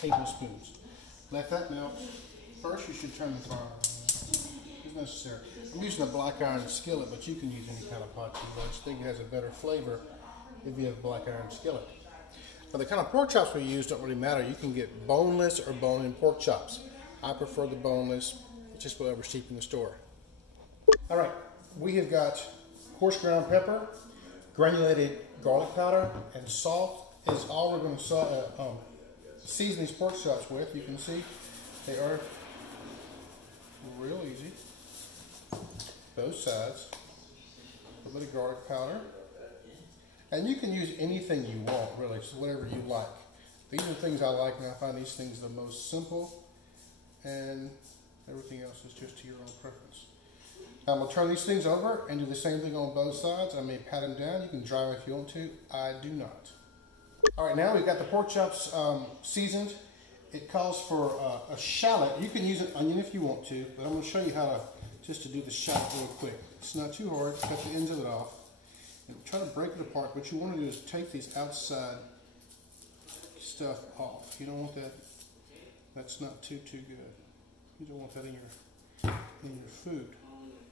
tablespoons. Let that melt. First, you should turn the fire on. It's necessary. I'm using a black iron skillet, but you can use any kind of pot you like. I just think it has a better flavor if you have a black iron skillet. Now, the kind of pork chops we use don't really matter. You can get boneless or bone-in pork chops. I prefer the boneless. It's just whatever's cheap in the store. All right, we have got coarse ground pepper, granulated garlic powder, and salt is all we're going to season these pork chops with. You can see they are real easy. Both sides. A little bit of garlic powder. And you can use anything you want, really, just whatever you like. These are things I like, and I find these things the most simple, and everything else is just to your own preference. I'm going to turn these things over and do the same thing on both sides. I may pat them down. You can dry them if you want to. I do not. All right, now we've got the pork chops seasoned. It calls for a shallot. You can use an onion if you want to, but I'm going to show you how to do the shallot real quick. It's not too hard. Cut the ends of it off and try to break it apart. What you want to do is take these outside stuff off. You don't want that. That's not too good. You don't want that in your food.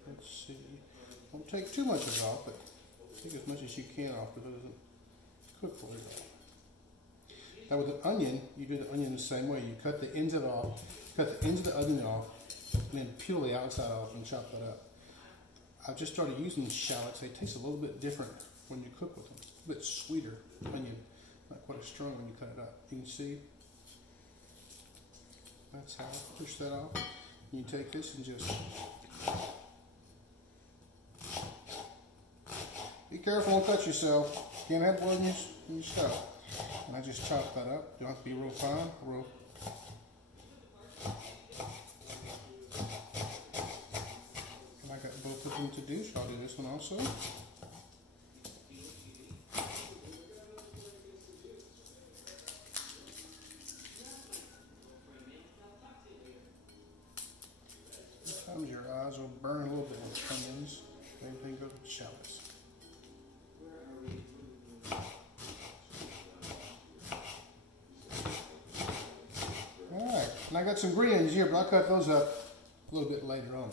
Let's see. Don't take too much of it off, but take as much as you can off because it doesn't cook very well. Now with an onion, you do the onion the same way. You cut the ends of it off, cut the ends of the onion off, and then peel the outside off and chop that up. I've just started using these shallots. They taste a little bit different when you cook with them. It's a bit sweeter onion, not quite as strong when you cut it up. You can see that's how I push that off. You take this and just be careful, don't cut yourself. You can't have blood in your stuff. And I just chop that up. You don't have to be real fine. And I got both of them to do, so I'll do this one also. Sometimes your eyes will burn a little bit with onions. Everything goes with shallots. Alright, and I got some green onions here, but I'll cut those up a little bit later on.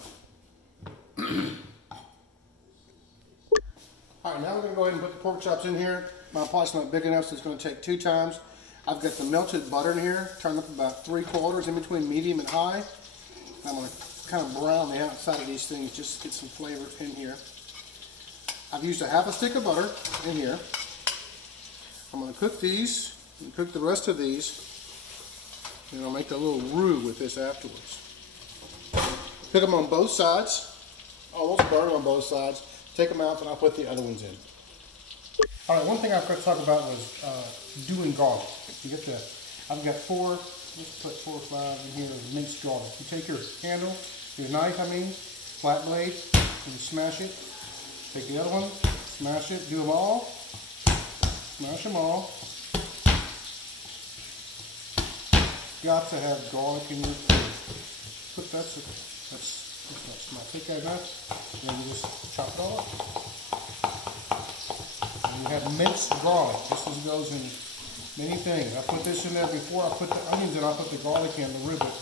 Alright, now we're going to go ahead and put the pork chops in here. My pot's not big enough, so it's going to take 2 times. I've got the melted butter in here, turned up about 3/4 in between medium and high. I'm going to kind of brown the outside of these things just to get some flavor in here. I've used a half a stick of butter in here. I'm going to cook these and cook the rest of these, and I'll make a little roux with this afterwards. Cook them on both sides, almost burn on both sides. Take them out and I'll put the other ones in. All right, one thing I forgot to talk about was doing garlic. You get the, I've got 4, let's put 4 or 5 in here of minced garlic. You take your handle, your knife, flat blade, and you smash it. Take the other one, smash it, do them all, smash them all. Got to have garlic in your food. Put that's not smart. Take that knife, and then you just chop it all up. And you have minced garlic. This goes in many things. I put this in there before I put the onions in. I put the garlic in to rib it.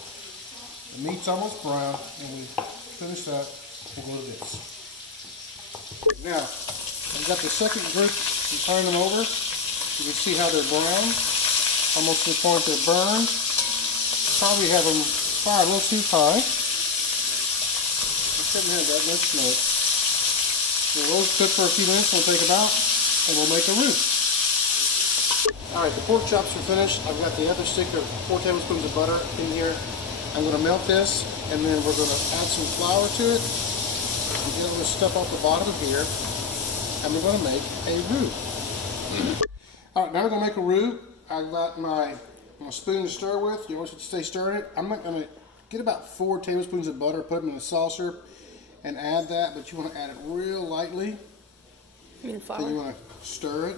The meat's almost brown, and we finish that. We'll go to this. Now, I've got the second group. I'm turning them over. You can see how they're brown, almost to the point they're burned. Probably have them fired a little too high. I shouldn't have that much smoke. We'll those cook for a few minutes. We'll take them out, and we'll make a roux. All right, the pork chops are finished. I've got the other stick of 4 tablespoons of butter in here. I'm going to melt this, and then we're going to add some flour to it. And get all this stuff off the bottom here, and we're going to make a roux. All right, now we're going to make a roux. I've got my spoon to stir with. You always have to stay stirring it. I'm not going to get about 4 tablespoons of butter, put them in a saucer, and add that, but you want to add it real lightly. And flour. Then you want to stir it.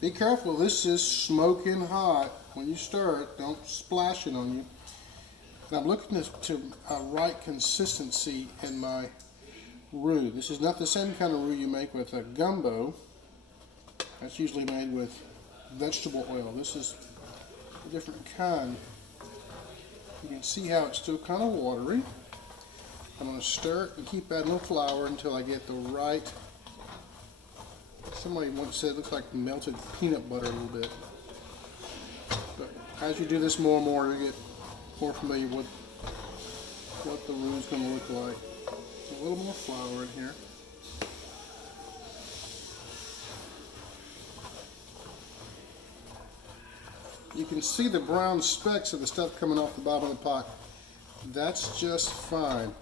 Be careful, this is smoking hot. When you stir it, don't splash it on you. And I'm looking to a right consistency in my roux. This is not the same kind of roux you make with a gumbo. That's usually made with vegetable oil. This is a different kind. You can see how it's still kind of watery. I'm going to stir it and keep adding the flour until I get the right, somebody once said it looks like melted peanut butter a little bit. But as you do this more and more, you get more familiar with what the roux is going to look like. A little more flour in here. You can see the brown specks of the stuff coming off the bottom of the pot. That's just fine.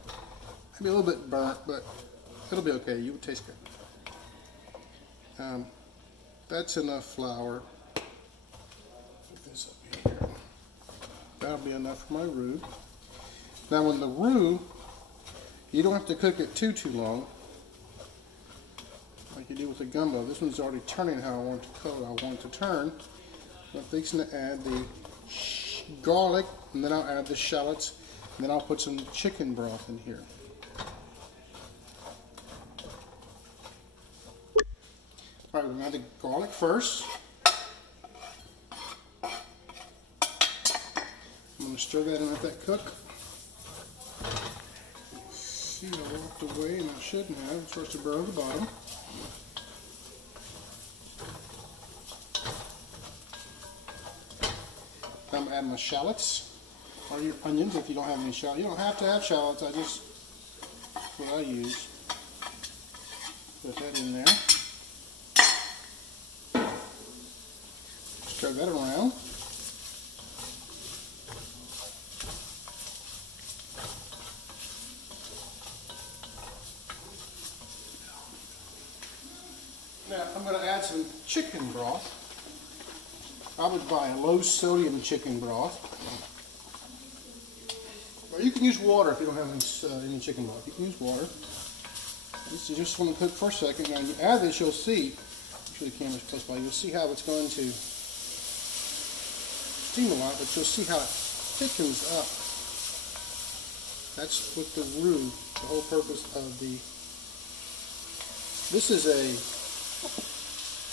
Maybe a little bit burnt, but it'll be okay. You will taste good. That's enough flour. Put this up here. That'll be enough for my roux. Now, when the roux, you don't have to cook it too long, like you do with the gumbo. This one's already turning how I want it to coat. I want it to turn. I'm fixing to add the garlic, and then I'll add the shallots, and then I'll put some chicken broth in here. All right, we're going to add the garlic first. I'm going to stir that in and let that cook. See, I walked away, and I shouldn't have. It starts to burn at the bottom. I'm adding my shallots, or your onions if you don't have any shallots. You don't have to have shallots, that's what I use. Put that in there. Stir that around. Now I'm going to add some chicken broth. I would buy a low sodium chicken broth. Or you can use water if you don't have any chicken broth. You can use water. This is just going to cook for a second. Now, when you add this, you'll see, I'm sure the camera's close by, you'll see how it's going to steam a lot, but you'll see how it thickens up. That's what the roux, the whole purpose of the, this is a,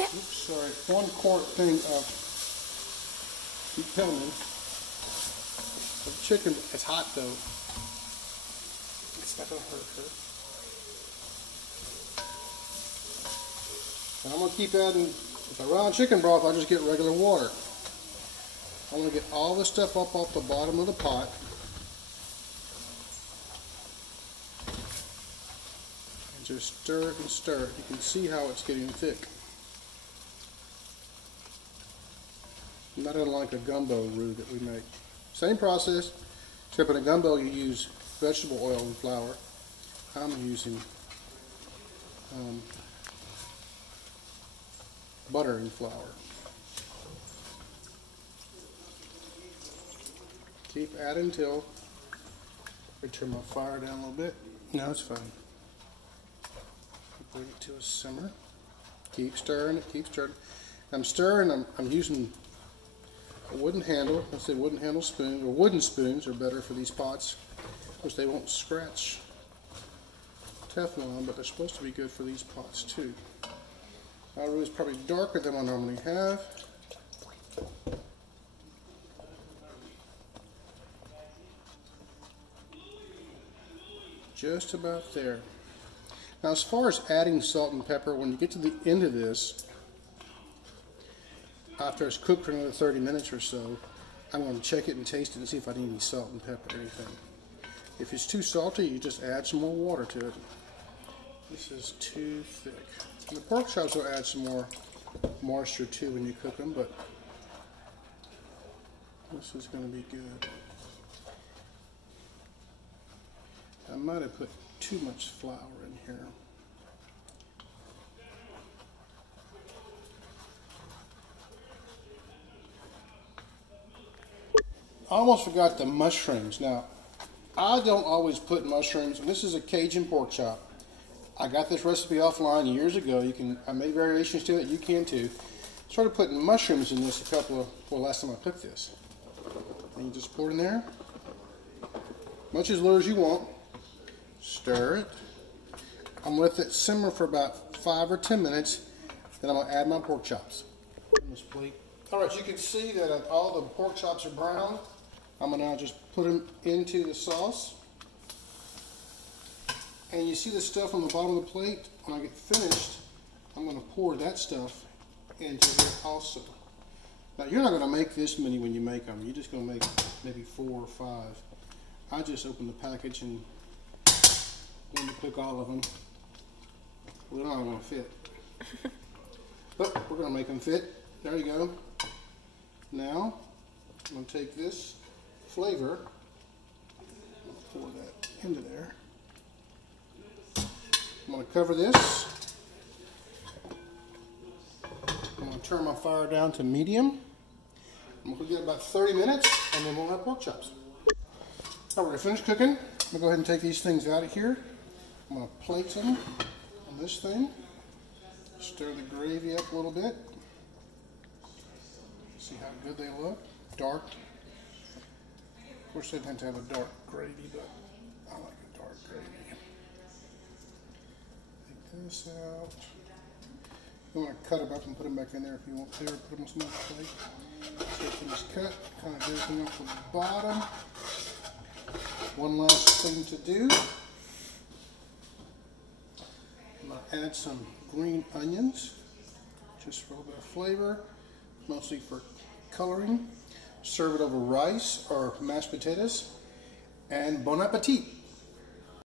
oops, sorry, 1 quart thing of, keep telling me, the chicken, it's hot though. It's not going to hurt her. And I'm going to keep adding, if I run on chicken broth, I just get regular water. I want to get all this stuff up off the bottom of the pot. And just stir it and stir it. You can see how it's getting thick. Not unlike a gumbo roux that we make. Same process, except in a gumbo you use vegetable oil and flour. I'm using butter and flour. Keep adding until I turn my fire down a little bit. No, it's fine. Bring it to a simmer. Keep stirring it, keep stirring. I'm stirring, I'm using a wooden handle. I say wooden handle spoon, or wooden spoons are better for these pots, which they won't scratch Teflon, but they're supposed to be good for these pots too. My roux is probably darker than I normally have. Just about there. Now, as far as adding salt and pepper, when you get to the end of this, after it's cooked for another 30 minutes or so, I'm going to check it and taste it and see if I need any salt and pepper or anything. If it's too salty, you just add some more water to it. This is too thick. And the pork chops will add some more moisture too when you cook them, but this is going to be good. I might have put too much flour in here. I almost forgot the mushrooms. Now, I don't always put mushrooms. This is a Cajun pork chop. I got this recipe offline years ago. I made variations to it. You can too. Started putting mushrooms in this last time I cooked this. And you just pour it in there. Much as little as you want. Stir it. I'm going to let it simmer for about 5 or 10 minutes. Then I'm going to add my pork chops. On this plate. All right, you can see that all the pork chops are brown. I'm gonna now just put them into the sauce. And you see the stuff on the bottom of the plate? When I get finished, I'm gonna pour that stuff into here also. Now you're not gonna make this many when you make them. You're just gonna make maybe 4 or 5. I just opened the package and wanted to cook all of them. Well, they're not gonna fit. But we're gonna make them fit. There you go. Now, I'm gonna take this flavor, pour that into there. I'm going to cover this. I'm going to turn my fire down to medium. I'm going to get about 30 minutes and then we'll have pork chops. All right, we're going to finish cooking. I'm going to go ahead and take these things out of here. I'm going to plate them on this thing. Stir the gravy up a little bit. See how good they look. Dark. Of course, they tend to have a dark gravy, but I like a dark gravy. Take this out. You want to cut them up and put them back in there if you want to, or put them on some other plate. So things cut, kind of get everything off the bottom. One last thing to do. I'm going to add some green onions, just for a little bit of flavor, mostly for coloring. Serve it over rice or mashed potatoes, and bon appetit.